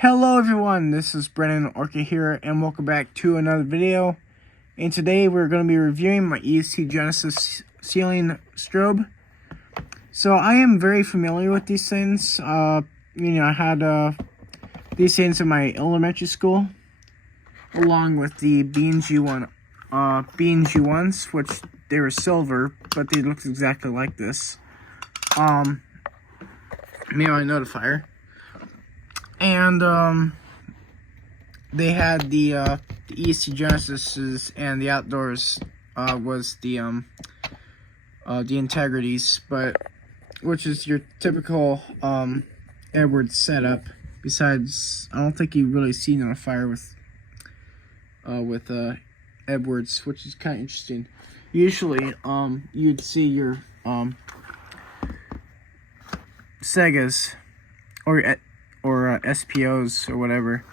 Hello everyone, this is Brennan Orca here, and welcome back to another video. And today we're going to be reviewing my EST Genesis ceiling strobe. So I am very familiar with these things. I had these things in my elementary school, along with the B&G1s, which they were silver, but they looked exactly like this. My notifier. And they had the EST Genesis, and the outdoors was the integrities, which is your typical Edwards setup. Besides, I don't think you really see notifier with Edwards, which is kind of interesting. Usually, you'd see your Segas or SPOs or whatever.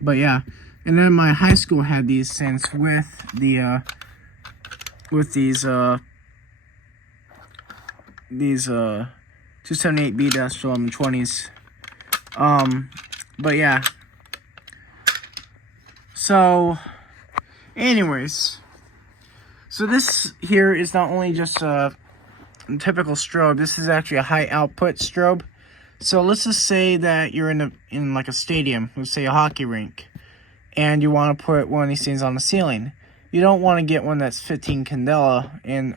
But yeah, and then my high school had these things with the these 278B -1120s. But yeah. So anyways, so this here is not only just a typical strobe. This is actually a high output strobe. So let's just say that you're in like a stadium, let's say a hockey rink, and you want to put one of these things on the ceiling. You don't want to get one that's 15 candela, and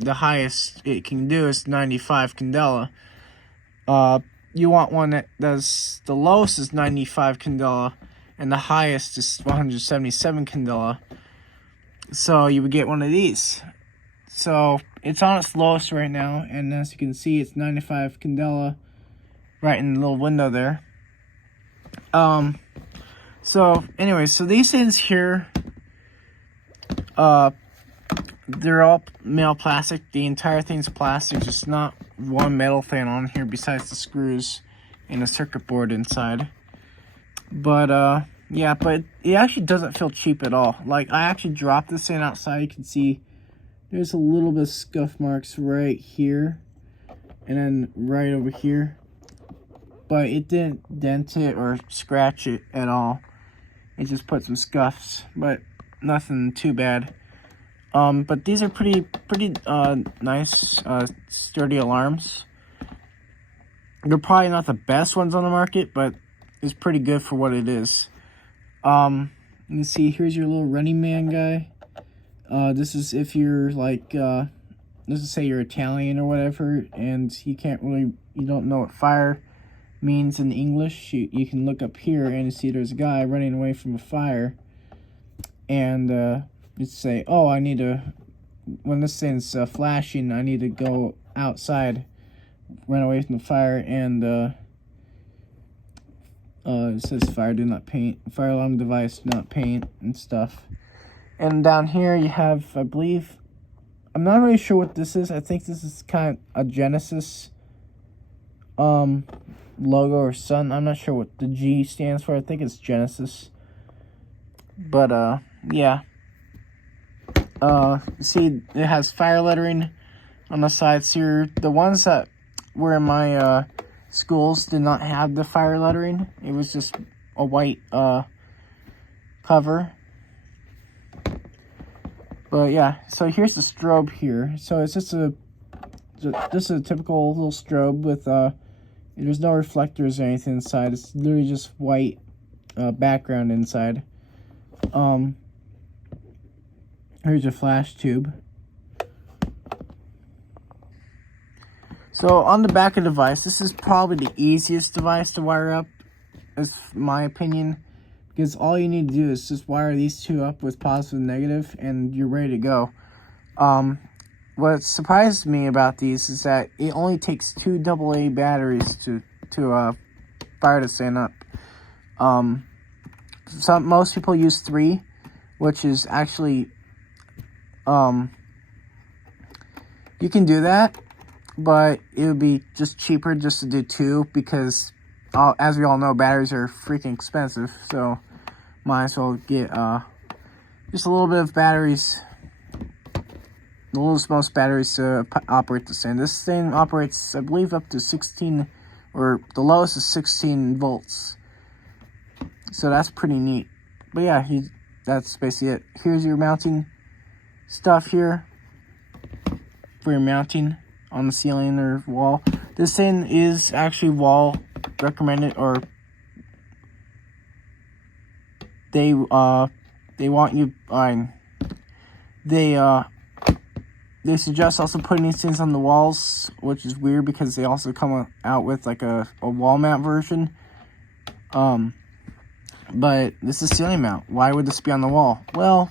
the highest it can do is 95 candela. You want one that does, the lowest is 95 candela, and the highest is 177 candela. So you would get one of these. So it's on its lowest right now, and as you can see, it's 95 candela right in the little window there. So anyways, so these things here, they're all metal plastic. The entire thing's plastic, just not one metal thing on here besides the screws and the circuit board inside. But yeah, but it actually doesn't feel cheap at all. Like, I actually dropped this thing outside. You can see there's a little bit of scuff marks right here, and then right over here. But it didn't dent it or scratch it at all. It just put some scuffs, but nothing too bad. But these are pretty nice, sturdy alarms. They're probably not the best ones on the market, but it's pretty good for what it is. You can see, here's your little Running Man guy. This is if you're like, let's just say you're Italian or whatever, and you don't know what fire means in English. You can look up here and you see there's a guy running away from a fire, and you say, oh, when this thing's flashing, I need to go outside, run away from the fire, and it says fire alarm device do not paint and stuff. And down here you have, I believe, I'm not really sure what this is. I think this is kind of a Genesis logo or sun. I'm not sure what the G stands for. I think it's Genesis. But yeah. You see it has fire lettering on the sides here. The ones that were in my schools did not have the fire lettering. It was just a white cover. But yeah, so here's the strobe here. So it's just a typical little strobe with there's no reflectors or anything inside. It's literally just white background inside. Here's your flash tube. So on the back of the device, this is probably the easiest device to wire up, is my opinion. Because all you need to do is just wire these two up with positive and negative, and you're ready to go. What surprised me about these is that it only takes 2 AA batteries to fire this thing up. Most people use 3, which is actually you can do that, but it would be just cheaper just to do 2, because as we all know, batteries are freaking expensive. So might as well get just a little bit of batteries, the most batteries to operate this thing. This thing operates, I believe, up to 16 or the lowest is 16 volts. So that's pretty neat. But yeah, that's basically it. Here's your mounting stuff here for your mounting on the ceiling or wall. This thing is actually wall recommended, or they want you they suggest also putting these things on the walls, which is weird because they also come out with like a wall mount version. But this is ceiling mount. Why would this be on the wall? Well,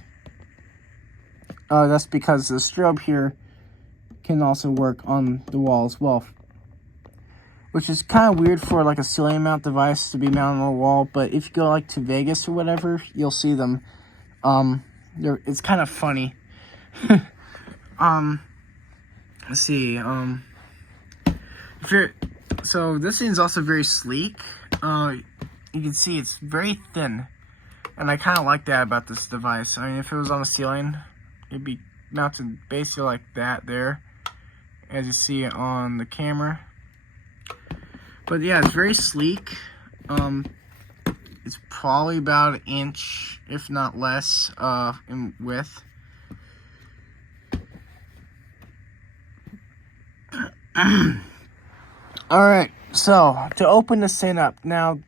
that's because the strobe here can also work on the wall as well, which is kind of weird for like a ceiling mount device to be mounted on the wall. But if you go like to Vegas or whatever, you'll see them. It's kind of funny. Let's see. So this thing's also very sleek. You can see it's very thin, and I kind of like that about this device. I mean, if it was on the ceiling, it'd be mounted basically like that there, as you see it on the camera. But yeah, it's very sleek. It's probably about an inch, if not less, in width. Alright, so to open this thing up. Now,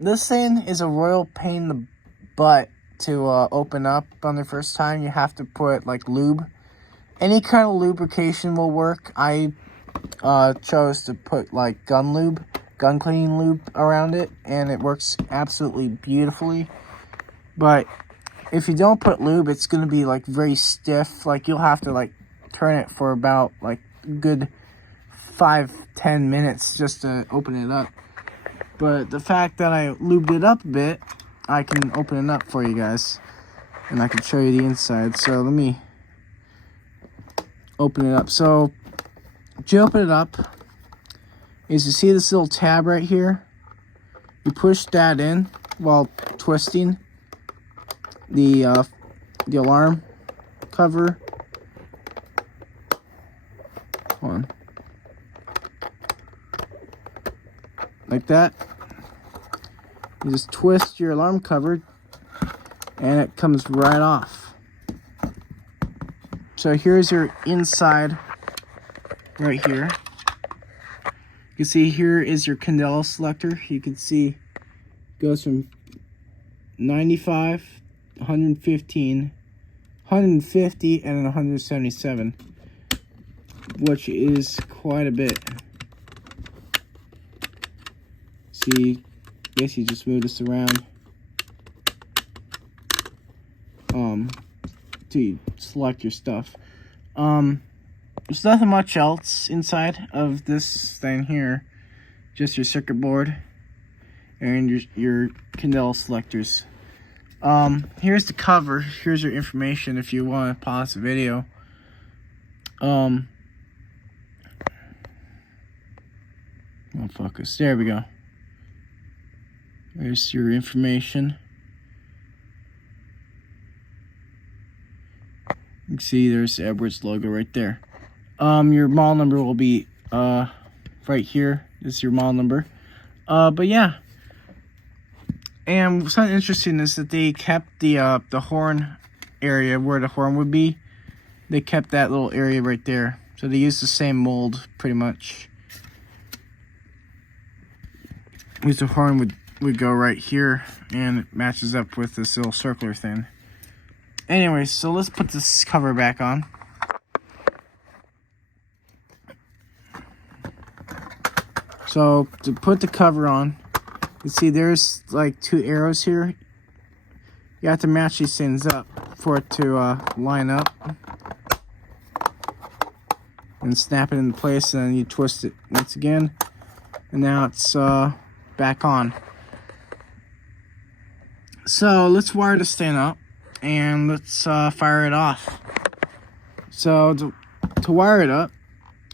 this thing is a royal pain in the butt to open up on the first time. You have to put like lube. Any kind of lubrication will work. I chose to put like gun cleaning lube around it, and it works absolutely beautifully. But if you don't put lube, it's going to be like very stiff. Like you'll have to like turn it for about like good 5-10 minutes just to open it up. But the fact that I lubed it up a bit, I can open it up for you guys, and I can show you the inside. So let me open it up. So to open it up, is you see this little tab right here? You push that in while twisting the alarm cover. Hold on. Like that. You just twist your alarm cover and it comes right off. So here's your inside right here. You can see here is your candela selector. You can see it goes from 95, 115, 150, and then 177, which is quite a bit. See, basically just move this around to select your stuff. There's nothing much else inside of this thing here, just your circuit board and your candela selectors. Here's the cover. Here's your information if you want to pause the video. Won't focus. There we go. There's your information. You can see there's the Edwards logo right there. Your model number will be right here. This is your model number. But yeah. And something interesting is that they kept the horn area where the horn would be. They kept that little area right there. So they used the same mold pretty much. Because the horn would go right here, and it matches up with this little circular thing. Anyway, so let's put this cover back on. So to put the cover on, you see there's like 2 arrows here. You have to match these things up for it to line up. And snap it into place, and then you twist it once again. And now it's back on. So let's wire this thing up, and let's fire it off. So to wire it up,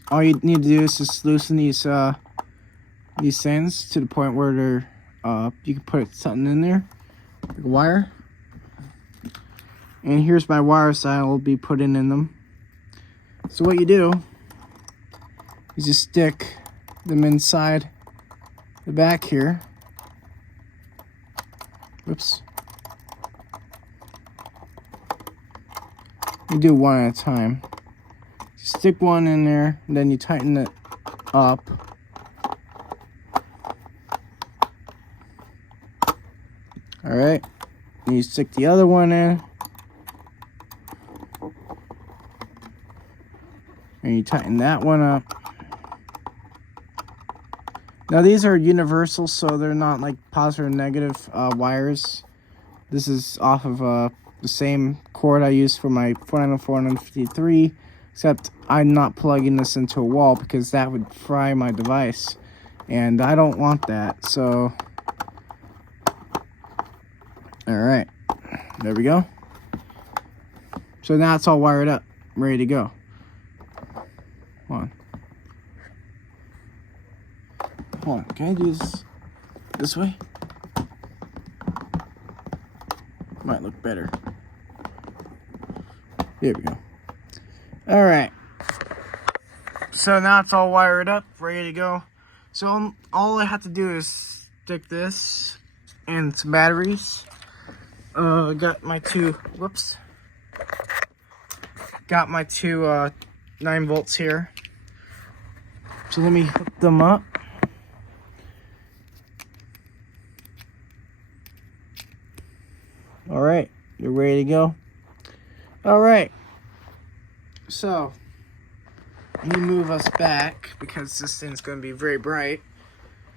all you need to do is just loosen these things to the point where they're you can put something in there, like a wire. And here's my wires that I will be putting in them. So what you do is just stick them inside the back here. Whoops. You do one at a time. Stick one in there, and then you tighten it up. Alright. And you stick the other one in. And you tighten that one up. Now these are universal, so they're not like positive and negative wires. This is off of the same cord I use for my 494-453, except I'm not plugging this into a wall because that would fry my device, and I don't want that. So, all right, there we go. So now it's all wired up, ready to go. Hold on, can I do this way? Might look better. There we go. All right. So now it's all wired up, ready to go. So all I have to do is stick this and some batteries. Got my two. Whoops. Got my two 9 volts here. So let me hook them up. All right, you're ready to go. All right, so let me move us back because this thing's going to be very bright.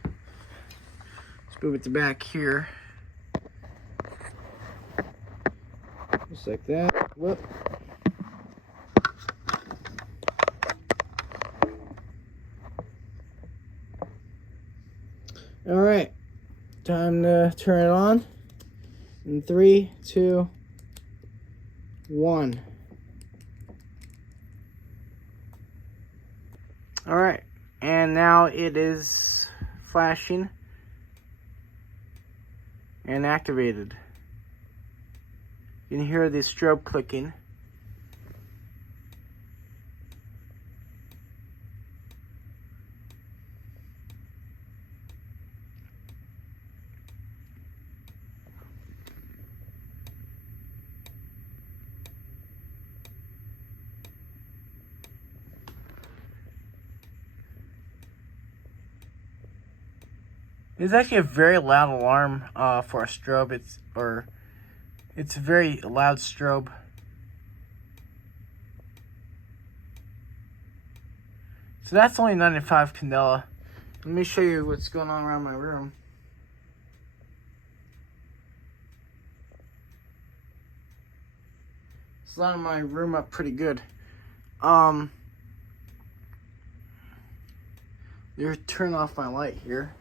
Let's move it to back here, just like that. Whoop. All right, time to turn it on. In 3, 2, 1. All right, and now it is flashing and activated. You can hear the strobe clicking. It's actually a very loud alarm for a strobe. It's a very loud strobe. So that's only 95 candela. Let me show you what's going on around my room. It's lighting my room up pretty good. You turn off my light here.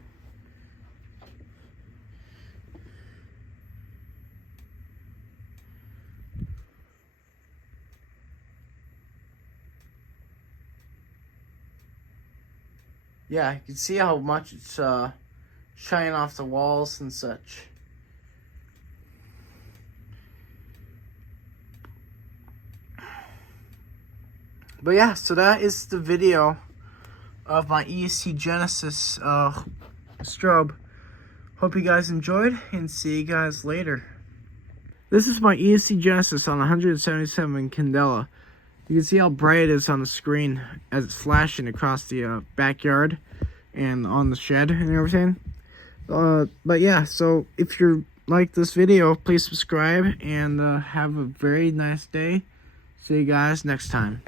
Yeah, you can see how much it's shining off the walls and such. But yeah, so that is the video of my EST Genesis strobe. Hope you guys enjoyed, and see you guys later. This is my EST Genesis on 177 candela. You can see how bright it is on the screen as it's flashing across the backyard and on the shed and everything. But yeah, so if you like this video, please subscribe and have a very nice day. See you guys next time.